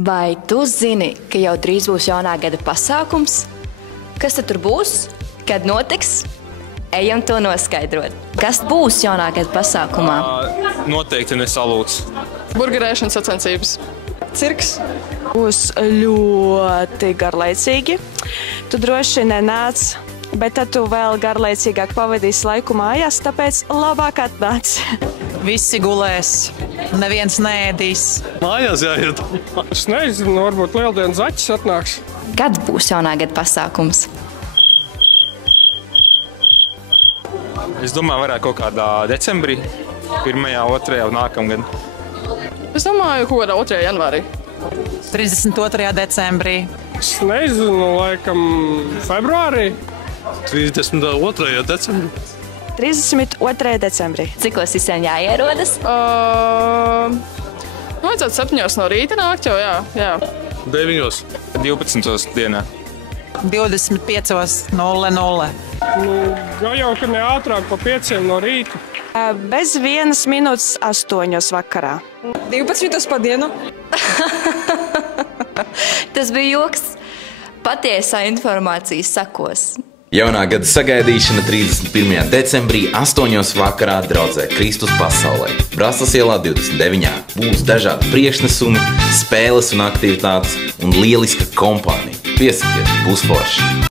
Vai tu zini, ka jau drīz būs jaunā gada pasākums? Kas tad tur būs? Kad notiks? Ejam to noskaidrot. Kas būs jaunā gada pasākumā? Noteikti nesalūts. Burgerēšanas sacensības. Cirks. Būs ļoti garlaicīgi. Tu droši nenāc, bet tad tu vēl garlaicīgāk pavadīsi laiku mājās, tāpēc labāk atnāc. Visi gulēs, neviens neēdīs. Mājās jāiet. Es nezinu, varbūt Lieldienas zaķis atnāks. Kad būs jaunā gada pasākums? Es domāju, varētu kaut kādā decembrī, 1., 2. un nākamgad. Es domāju, kaut kādā 2. janvārī. 32. decembrī. Es nezinu, laikam februārī. 32. decembrī. 32. decembrī. Cikos visiem jāierodas? Vajadzētu 7 no rīta nākt jau, jā. 9. 12. dienā. 25:00. Nu, jau, ka ne ātrāk pa 5 no rīta. Bez 1 minūtes 8 vakarā. 12 pa dienu. Tas bija joks. Patiesā informācija sakos. Jaunā gada sagaidīšana 31. decembrī 8. vakarā draudzē Kristus pasaulē. Braslas ielā 29. Būs dažādi priekšnesumi, spēles un aktivitātes un lieliska kompānija. Piesakies, būs forši!